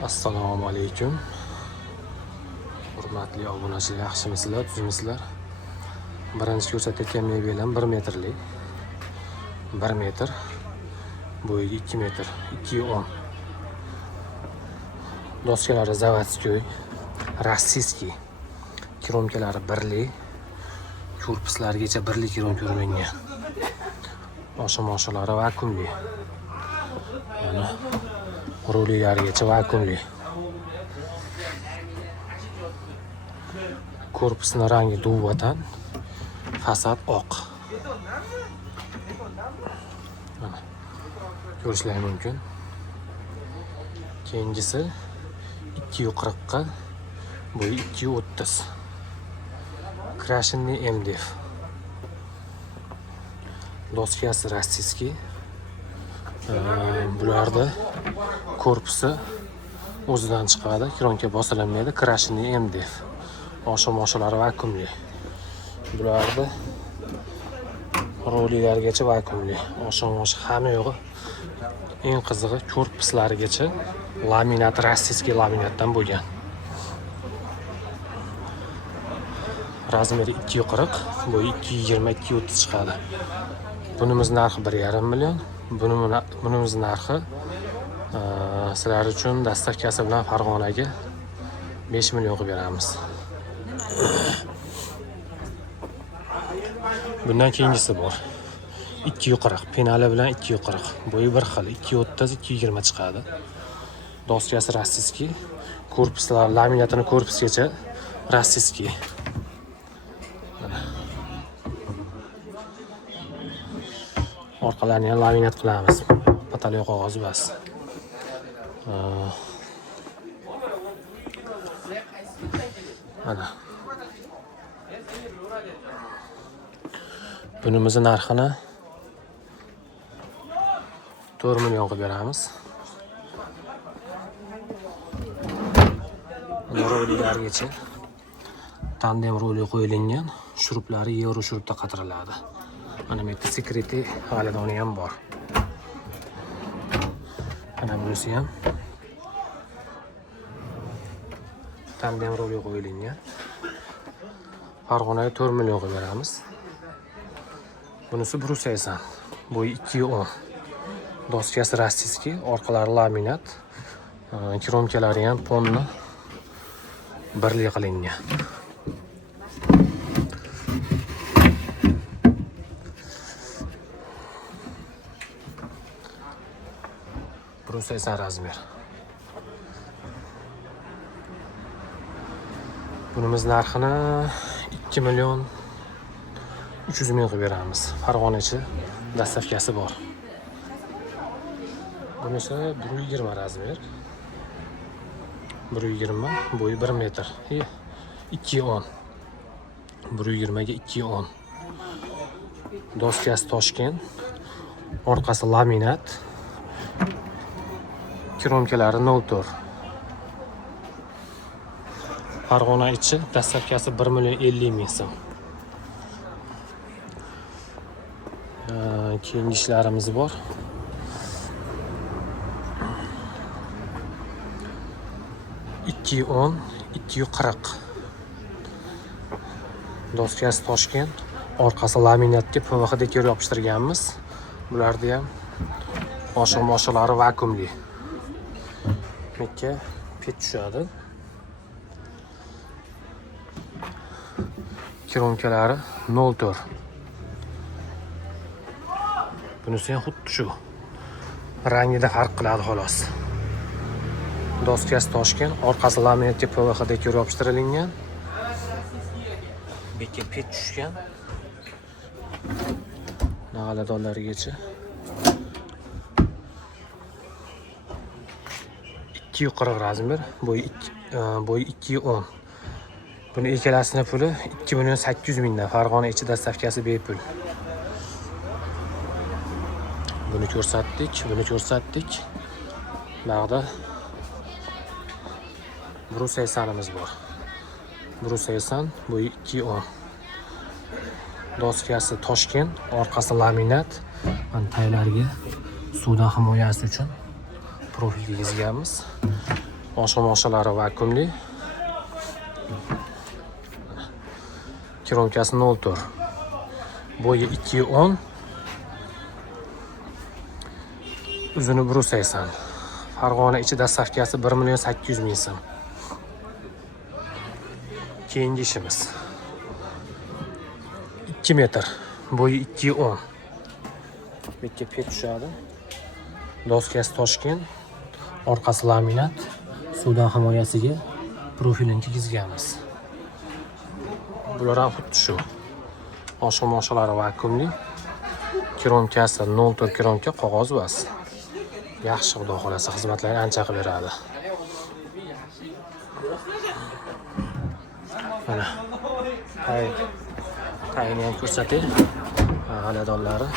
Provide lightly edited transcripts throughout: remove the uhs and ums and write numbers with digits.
Assalomu alaykum. Hurmatli obunachilar, yaxshimisizlar, tuzmisizlar? Birinchi ko'rsatayotgan mebellar 1 metrlik. 1 metr, bo'yi 2 metr, 2,10. Doskalari zavodskoy, rossiyskiy. Kromkalari birli, korpuslarigacha birli krom ko'rilgan. Osha-moshalari vakuumli. Mana rullarigacha vakuumli. Korpusning rangi duvvatan, fasad oq. Mana ko'rishlar mumkin. Keyingisi 240 ga, bo'yi 230. Krashenniy MDF. Doskasi rossiyskiy. Bularda korpusi o'zidan chiqadi, kronka bosilmaydi. Krashenniy MDF. Osha-moshalari vakuumli. Bularda rollargacha vakuumli. Osha-mosha hamma yo'g'i. Eng qizig'i korpuslarigacha laminat, rossiyskiy laminatdan bo'lgan. Razmeri 240, bo'yi 220-230 chiqadi. Bunimiz narxi 1,5 million. Bunimiz narxi sizlar uchun dastavkasi bilan Farg'onaga 5 million qilib beramiz. Bundan keyingisi bor. 240, penali bilan 240, bo'yi bir xil, 230-220 chiqadi. Doskasi rossiyskiy, korpuslar laminatini korpusgacha rossiyskiy. Orqalarini ham laminat qilamiz. Pataloq qog'oz bas. Mana. Bunimizni narxini 4 million qilib beramiz. Rollargacha tandem roli qo'yilgan, shuruplari yevro shurupda qatiriladi. Mana bu yerda sekreti g'aladoni ham bor. Mana bunisi ham tandem roli qo'yilgan. Farg'onaga 4 million qilib beramiz. Bunisi 180, bo'yi 2,10. Doskasi rossiyskiy, orqalari laminat, kromkalari ham ponni birli qilingan. Razmer. Bunimiz narxini 2 million 300 ming qilib beramiz. Farg'onachi dastavkasi bor. Bunisi 120 razmer. 120, bo'yi 1 metr. 2,10. 120 ga 2,10. Doskasi Toshkent. Orqasi laminat. Kromkalari 04. Farg'ona ichi dastavkasi 1 million 50 ming so'm. Keyingi ishlarimiz bor. ikki 240. Doskasi Toshkent. Orqasi laminatga PVH dekor yopishtirganmiz. Bularda ham osha-moshalari vakuumli. Mekka pet tushadi. Kromkalari 04. Bunisi ham xuddi shu. Rangida farq qiladi xolos. Doskasi Toshkent, orqasi laminatga PVH dekor yopishtirilgan. Bekka pet tushgan. Nag'aladonlarigacha 240 razmer, bo'yi 2,10. Buni ikkalasini puli 2 million 800 mingdan. Farg'ona ichi dastavkasi bepul. Buni ko'rsatdik. Ba'da 180'imiz bor. 180, bo'yi 2,10. Doskasi Toshkent, orqasi laminat. Mana taylariga suvdan himoyasi uchun profil yezganmiz. Osha-moshalari vakuumli. Kironkasi 0.4. Bo'yi 2.10. Uzuni 1.80. Farg'ona ichi dastavkasi 1.800.000 so'm. Keyingi ishimiz 2 metr, bo'yi 2.10. Bekka pet tushadi. Doskasi Toshkent, orqasi laminat, suvdan himoyasiga profilini kiygizganmiz. Bular ham xuddi shu. Osha-moshalari vakuumli. Kironkasi 0.4 kironka, qog'oz bas. Yaxshi, xudo xolasa xizmatlarni ancha qilib beradi. Mana tayini ham ko'rsatay. G'aladonlari.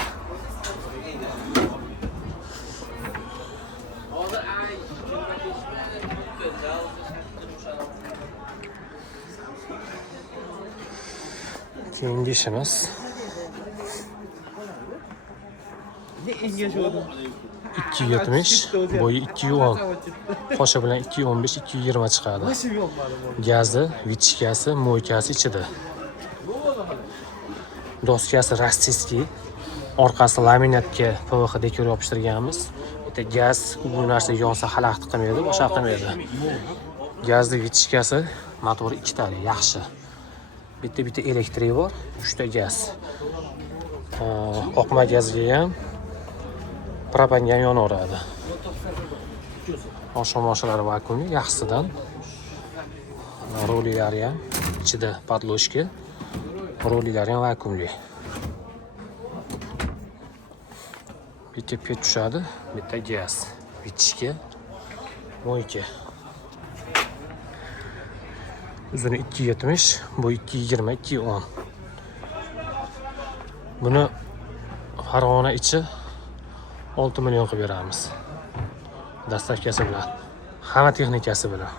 Keyingi ishimiz 2.70, bo'yi 2.10. Qosha bilan 2.15, 2.20 chiqadi. Gazi, vichkasi, mo'ykasi ichida. Doskasi rossiyskiy, orqasi laminatga PVX dekor yopishtirganmiz. Bitta gaz, bu narsa yonsa xalaqit qilmaydi, boshqa qilmaydi. Gazli vichkasi, motori 2 tali, yaxshi. Bitta elektrik bor, 3 ta gaz. Oqma gazga ham, propanga ham yonaveradi. Osha-moshalari vakuumli, yaxshisidan. Rolilari ham ichida podloshka. Rolilari ham vakuumli. Bitta pet tushadi, bitta gaz, vichka, mo'yka. Uzuni 2.70, bo'yi 2.20, 2.10. Buni Farg'ona ichi 6 million qilib beramiz. Dastavkasi bilan, hamma texnikasi bilan.